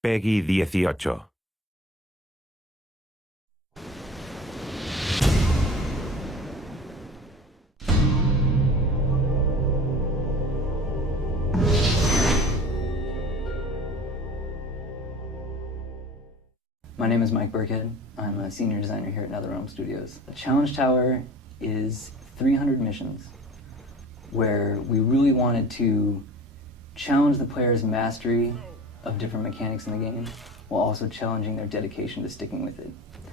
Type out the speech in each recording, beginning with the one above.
Peggy 18. My name is Mike Burkhead. I'm a senior designer here at NetherRealm Studios. The Challenge Tower is 300 missions where we really wanted to challenge the player's mastery of different mechanics in the game while also challenging their dedication to sticking with it.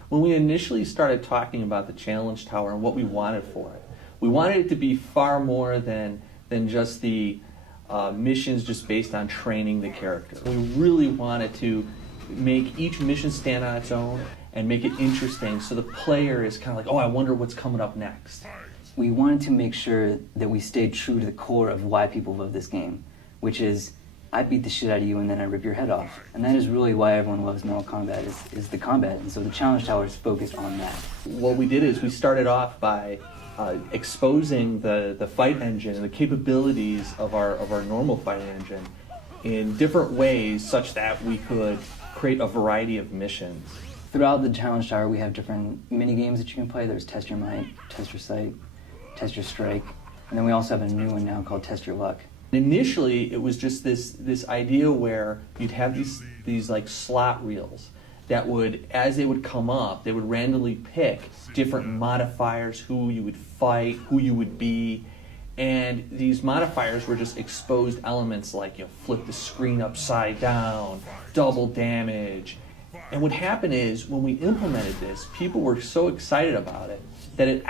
When we initially started talking about the Challenge Tower and what we wanted for it, we wanted it to be far more than just the missions just based on training the character. We really wanted to make each mission stand on its own and make it interesting so the player is kind of like, oh, I wonder what's coming up next. We wanted to make sure that we stayed true to the core of why people love this game, which is, I beat the shit out of you and then I rip your head off. And that is really why everyone loves Mortal Kombat, is the combat. And so the Challenge Tower is focused on that. What we did is we started off by exposing the fight engine and the capabilities of our normal fight engine in different ways such that we could create a variety of missions. Throughout the Challenge Tower, we have different mini games that you can play. There's Test Your Might, Test Your Sight, Test Your Strike, and then we also have a new one now called Test Your Luck. Initially, it was just this idea where you'd have these like slot reels that would, as they would come up, they would randomly pick different modifiers, who you would fight, who you would be, and these modifiers were just exposed elements like, flip the screen upside down, double damage. And what happened is, when we implemented this, people were so excited about it that it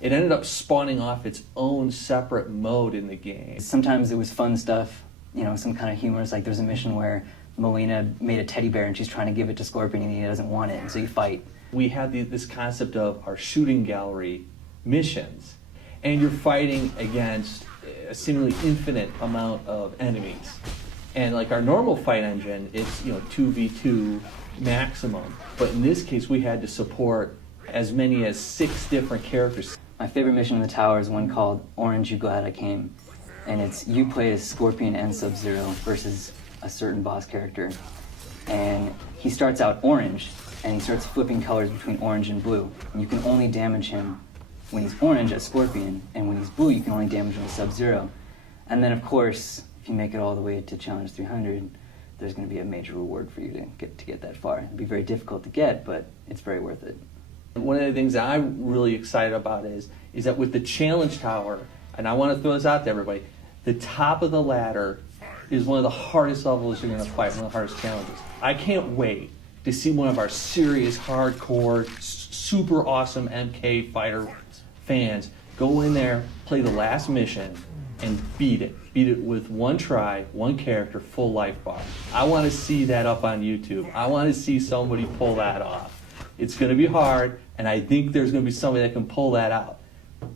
ended up spawning off its own separate mode in the game. Sometimes it was fun stuff, some kind of humorous, like there's a mission where Melina made a teddy bear and she's trying to give it to Scorpion and he doesn't want it, and so you fight. We had this concept of our shooting gallery missions, and you're fighting against a seemingly infinite amount of enemies. And like our normal fight engine, it's 2v2 maximum. But in this case, we had to support as many as 6 different characters. My favorite mission in the tower is one called Orange, You Glad I Came. And it's you play as Scorpion and Sub-Zero versus a certain boss character. And he starts out orange, and he starts flipping colors between orange and blue. And you can only damage him when he's orange as Scorpion, and when he's blue, you can only damage him as Sub-Zero. And then, of course, if you make it all the way to Challenge 300, there's going to be a major reward for you to get that far. It'll be very difficult to get, but it's very worth it. One of the things that I'm really excited about is that with the Challenge Tower, and I want to throw this out to everybody, the top of the ladder is one of the hardest levels you're going to fight, one of the hardest challenges. I can't wait to see one of our serious, hardcore, super awesome MK fighter fans go in there, play the last mission, and beat it. Beat it with one try, one character, full life bar. I want to see that up on YouTube. I want to see somebody pull that off. It's going to be hard, and I think there's going to be somebody that can pull that out.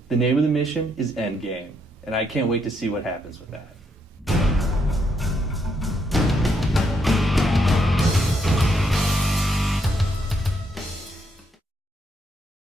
The name of the mission is Endgame, and I can't wait to see what happens with that.